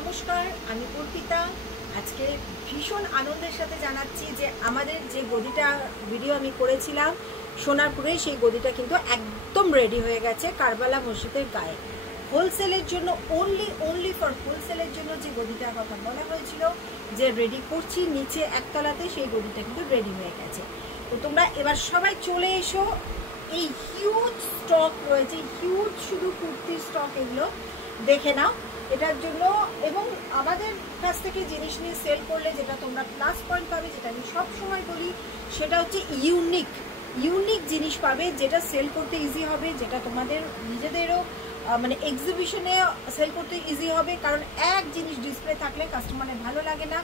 নমস্কার, আমি অর্পিতা। আজকে ভীষণ আনন্দের সাথে জানাচ্ছি যে আমাদের যে গদিটা ভিডিও আমি করেছিলাম সোনারপুরে, সেই গদিটা কিন্তু একদম রেডি হয়ে গেছে কারবালা মসজিদের গায়ে। হোলসেলের জন্য অনলি ফর হোলসেলের জন্য যে গদিটার কথা বলা হয়েছিল যে রেডি করছি নিচে একতলাতে, সেই গদিটা কিন্তু রেডি হয়ে গেছে। তো তোমরা এবার সবাই চলে এসো। এই হিউজ স্টক রয়েছে, হিউজ শুধু কুর্তির স্টক, এগুলো দেখে নাও এটার জন্য। এবং আমাদের কাছ থেকে জিনিস নিয়ে সেল করলে যেটা তোমরা প্লাস পয়েন্ট পাবে, যেটা আমি সব সময় বলি, সেটা হচ্ছে ইউনিক জিনিস পাবে, যেটা সেল করতে ইজি হবে, যেটা তোমাদের নিজেদেরও মানে এক্সিবিশনে সেল করতে ইজি হবে। কারণ এক জিনিস ডিসপ্লে থাকলে কাস্টমারের ভালো লাগে না।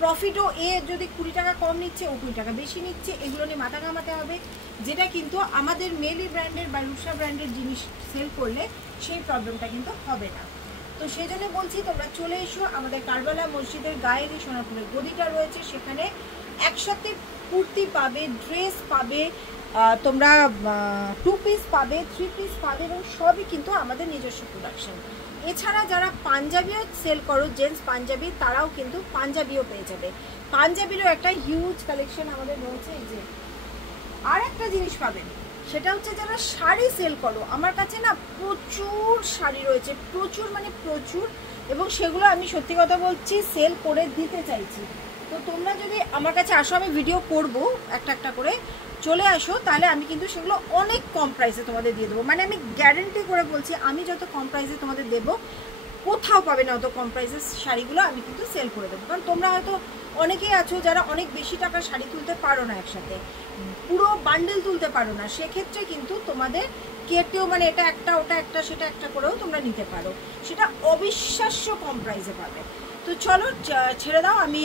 প্রফিটও যদি 20 টাকা কম নিচ্ছে, ও 20 টাকা বেশি নিচ্ছে, এগুলো নিয়ে মাথা ঘামাতে হবে, যেটা কিন্তু আমাদের মেলি ব্র্যান্ডের বা রুষা ব্র্যান্ডের জিনিস সেল করলে সেই প্রবলেমটা কিন্তু হবে না। তো সেই জন্য বলছি তোমরা চলে এসো। আমাদের কারবালা মসজিদের গায়ে যে সোনারপুরের গদিটা রয়েছে, সেখানে একসাথে কুর্তি পাবে, ড্রেস পাবে, তোমরা 2 পিস পাবে, 3 পিস পাবে, এবং সবই কিন্তু আমাদের নিজস্ব প্রোডাকশন। এছাড়া যারা পাঞ্জাবিও সেল করো, জেন্টস পাঞ্জাবি, তারাও কিন্তু পাঞ্জাবিও পেয়ে যাবে। পাঞ্জাবিরও একটা হিউজ কালেকশন আমাদের রয়েছে। এই যে আর একটা জিনিস পাবেন, সেটা হচ্ছে যারা শাড়ি সেল করো, আমার কাছে না প্রচুর শাড়ি রয়েছে, প্রচুর মানে প্রচুর, এবং সেগুলো আমি সত্যি কথা বলছি সেল করে দিতে চাইছি। তো তোমরা যদি আমার কাছে আসো, আমি ভিডিও করব একটা করে, চলে আসো, তাহলে আমি কিন্তু সেগুলো অনেক কম প্রাইসে তোমাদের দিয়ে দেবো। মানে আমি গ্যারেন্টি করে বলছি, আমি যত কম প্রাইসে তোমাদের দেবো, কোথাও পাবে না অত কম প্রাইসের শাড়িগুলো আমি কিন্তু সেল করে দেবো। কারণ তোমরা হয়তো অনেকেই আছো যারা অনেক বেশি টাকার শাড়ি তুলতে পারো না, একসাথে পুরো বান্ডেল তুলতে পারো না। সেক্ষেত্রে কিন্তু তোমাদের কেটেও, মানে এটা একটা ওটা একটা সেটা একটা করেও তোমরা নিতে পারো, সেটা অবিশ্বাস্য কম প্রাইসে পাবে। তো চলো ছেড়ে দাও, আমি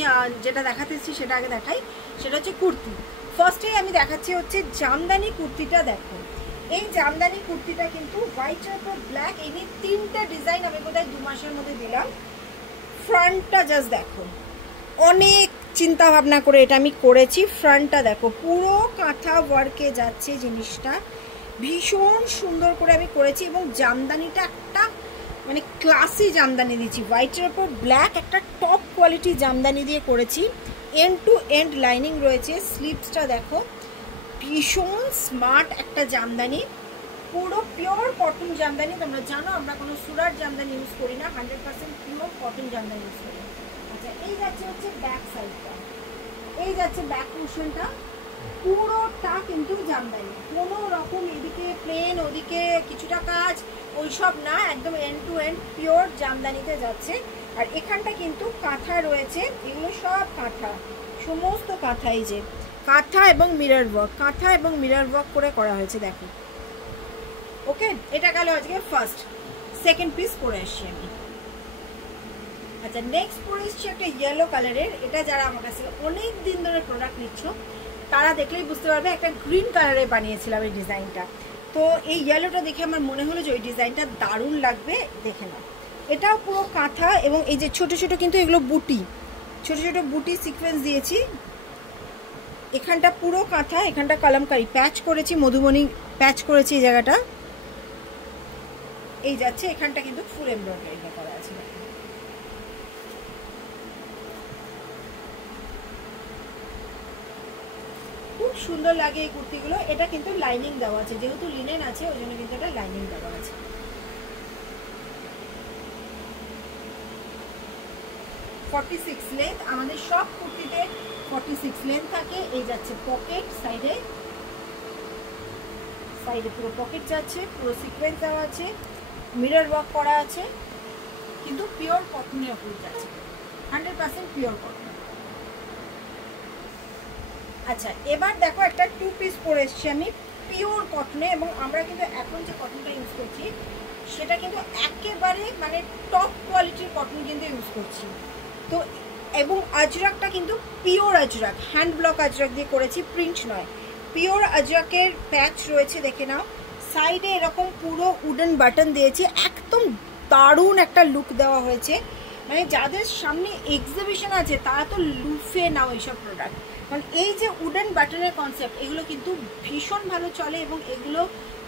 যেটা দেখাতেছি সেটা আগে দেখাই। সেটা হচ্ছে কুর্তি। ফার্স্টেই আমি দেখাচ্ছি হচ্ছে জামদানি কুর্তিটা। দেখো এই জামদানি কুর্তিটা কিন্তু হোয়াইটের উপর ব্ল্যাক, এই নিয়ে 3টে ডিজাইন আমি বোধহয় 2 মাসের মধ্যে দিলাম। ফ্রন্টটা জাস্ট দেখো, অনেক চিন্তা ভাবনা করে এটা আমি করেছি। ফ্রন্টটা দেখো, পুরো কাঁথা ওয়ার্কে যাচ্ছে জিনিসটা, ভীষণ সুন্দর করে আমি করেছি। এবং জামদানিটা একটা মানে ক্লাসি জামদানি দিয়েছি, হোয়াইটের উপর ব্ল্যাক, একটা টপ কোয়ালিটি জামদানি দিয়ে করেছি। এন্ড টু এন্ড লাইনিং রয়েছে। স্লিভসটা দেখো, ভীষণ স্মার্ট একটা জামদানি, পুরো পিওর কটন জামদানি। তোমরা জানো আমরা কোনো সুরাট জামদানি ইউজ করি না, 100% পিওর কটন জামদানি ইউজ করি। আচ্ছা, এই যাচ্ছে হচ্ছে ব্যাক সাইডটা, এই যাচ্ছে ব্যাক পোর্শনটা, পুরোটা কিন্তু জামদানি, কোনো রকম এদিকে প্লেন ওদিকে কিছুটা কাজ ওইসব না, একদম এন্ড টু এন্ড পিওর জামদানিতে যাচ্ছে। আর এখানটা কিন্তু কাঁথা রয়েছে, এগুলো সব কাঁথা, সমস্ত কাঁথা, এই যে কাঁথা এবং মিরর ওয়ার্ক, কাঁথা এবং মিরর ওয়ার্ক করে করা হয়েছে। দেখো ওকে, এটা গেল আজকে ফার্স্ট। সেকেন্ড পিস পরে আসছি আমি। আচ্ছা, নেক্সট পরে এসছি একটা ইয়েলো কালারের। এটা যারা আমার কাছে অনেক দিন ধরে প্রোডাক্ট নিচ্ছ, তারা দেখলেই বুঝতে পারবে, একটা গ্রিন কালারে বানিয়েছিলাম এই ডিজাইনটা। তো এই ইয়েলোটা দেখে আমার মনে হলো যে ওই ডিজাইনটা দারুণ লাগবে, দেখে নাও। এটাও পুরো কাঁথা, এবং এই যে ছোট ছোট কিন্তু এগুলো বুটি, ছোট ছোট বুটি সিকোয়েন্স দিয়েছি। এখানটা পুরো কাঁথা, এখানটা কলমকারি প্যাচ করেছি, মধুবনী প্যাচ করেছি এই জায়গাটা। এই যাচ্ছে, এখানটা কিন্তু ফুল এমব্রয়ডারি করা আছে। খুব সুন্দর লাগে এই কুর্তিগুলো। এটা কিন্তু লাইনিং দেওয়া আছে, যেহেতু লিনেন আছে ওই জন্য কিন্তু এটা লাইনিং দেওয়া আছে। লেন্থ, আমাদের সব কুর্তিতে 46 লেন্থ থাকে। এই যাচ্ছে পকেট, সাইডে পুরো পকেট যাচ্ছে, পুরো সিকোয়েন্স দেওয়া আছে, মিরর ওয়ার্ক করা আছে, কিন্তু পিওর কটনের উপর যাচ্ছে, 100% পিওর কটন। আচ্ছা, এবার দেখো একটা 2 পিস পরে এসছি আমি পিওর কটনে, এবং আমরা কিন্তু এখন যে কটনটা ইউজ করছি সেটা কিন্তু একেবারে মানে টপ কোয়ালিটির কটন কিন্তু ইউজ করছি। তো এবং আজরাকটা কিন্তু pure Ajrak, hand block Ajrak দিয়ে করেছি, প্রিন্ট নয়, পিওর আজরাকের প্যাচ রয়েছে, দেখে নাও। সাইডে এরকম পুরো উডেন বাটন দিয়েছি, একদম দারুণ একটা লুক দেওয়া হয়েছে। মানে যাদের সামনে এক্সিবিশন আছে তারা তো লুফে নাও এইসব প্রোডাক্ট, কারণ এই যে উডেন বাটনের কনসেপ্ট, এগুলো কিন্তু ভীষণ ভালো চলে, এবং এগুলো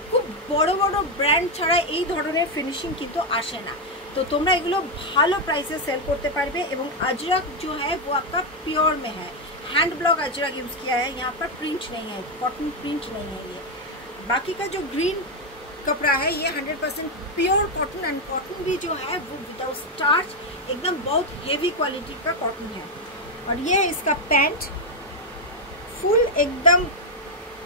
খুব বড় বড় ব্র্যান্ড ছাড়া এই ধরনের ফিনিশিং কিন্তু আসে না। तो तुम्हारा एगुलो भालो प्राइसे सेल करते पारबे। एवं अजरक जो है वो आपका प्योर में है, हैंड ब्लॉक अजरक यूज़ किया है, यहाँ पर प्रिंट नहीं है, कॉटन प्रिंट नहीं है। ये बाकी का जो ग्रीन कपड़ा है ये 100% प्योर कॉटन, एंड कॉटन भी जो है वो विदाउट स्टार्च एकदम बहुत हेवी क्वालिटी का कॉटन है। और ये है इसका पैंट, फुल एकदम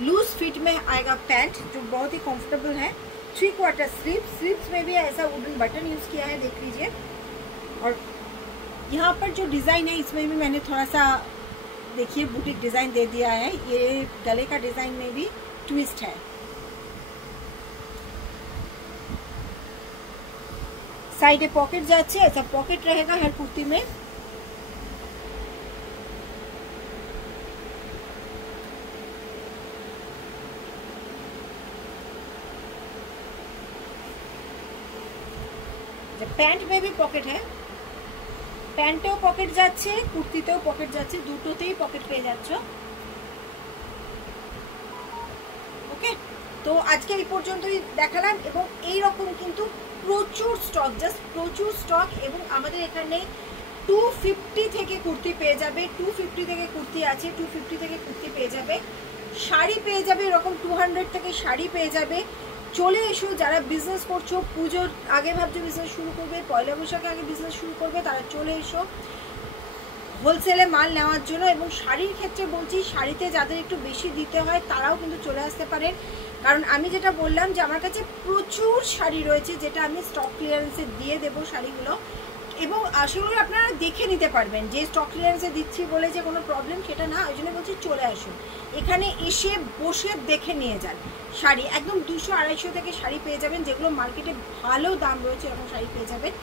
लूज फिट में आएगा पैंट, जो बहुत ही कंफर्टेबल है। 3/4 स्लीव्स में भी ऐसा वुडन बटन यूज़ किया है, देख लीजिए। और यहाँ पर जो डिज़ाइन है इसमें भी मैंने थोड़ा सा देखिए बुटीक डिज़ाइन दे दिया है। ये गले का डिज़ाइन में भी ट्विस्ट है। साइडे पॉकेट जाच्छे, ऐसा पॉकेट रहेगा हर कुर्ती में। पैंट में भी पॉकेट है, पैंटेও पॉकेट যাচ্ছে, কুর্তিতেও পকেট যাচ্ছে, দুটোতেই পকেট পেয়ে যাচ্ছ। ওকে, তো আজকে এই পর্যন্তই দেখালাম। এবং এই রকম কিন্তু প্রচুর স্টক, জাস্ট প্রচুর স্টক। এবং আমাদের এখানে 250 থেকে কুর্তি পেয়ে যাবে, 250 থেকে কুর্তি আছে, 250 থেকে কুর্তি পেয়ে যাবে। শাড়ি পেয়ে যাবে এরকম 200 থেকে শাড়ি পেয়ে যাবে। চলে এসো, যারা বিজনেস করছো, পুজোর আগে ভাবছো বিজনেস শুরু করবে, পয়লা বৈশাখে আগে বিজনেস শুরু করবে, তারা চলে এসো হোলসেলে মাল নেওয়ার জন্য। এবং শাড়ির ক্ষেত্রে বলছি, শাড়িতে যাদের একটু বেশি দিতে হয় তারাও কিন্তু চলে আসতে পারেন। কারণ আমি যেটা বললাম যে আমার কাছে প্রচুর শাড়ি রয়েছে, যেটা আমি স্টক ক্লিয়ারেন্সে দিয়ে দেবো শাড়িগুলো। এবং সেগুলো আপনারা দেখে নিতে পারবেন, যে স্টক ক্লিয়ারেন্সে দিচ্ছি বলে যে কোনো প্রবলেম সেটা না। ওই জন্য বলছি চলে আসুন, এখানে এসে বসে দেখে নিয়ে যান শাড়ি। একদম 200-250 থেকে শাড়ি পেয়ে যাবেন, যেগুলো মার্কেটে ভালো দাম রয়েছে এরকম শাড়ি পেয়ে যাবেন।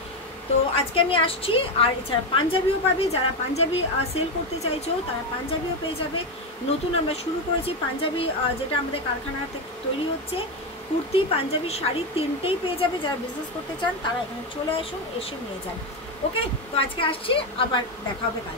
তো আজকে আমি আসছি। আর এছাড়া পাঞ্জাবিও পাবে, যারা পাঞ্জাবি সেল করতে চাইছো তারা পাঞ্জাবিও পেয়ে যাবে। নতুন আমরা শুরু করেছি পাঞ্জাবি, যেটা আমাদের কারখানাতে তৈরি হচ্ছে। কুর্তি, পাঞ্জাবি, শাড়ি তিনটেই পেয়ে যাবে। যারা বিজনেস করতে চান তারা এখানে চলে আসুন, এসে নিয়ে যান। ওকে, তো আজকে আসছি, আবার দেখা হবে কাল।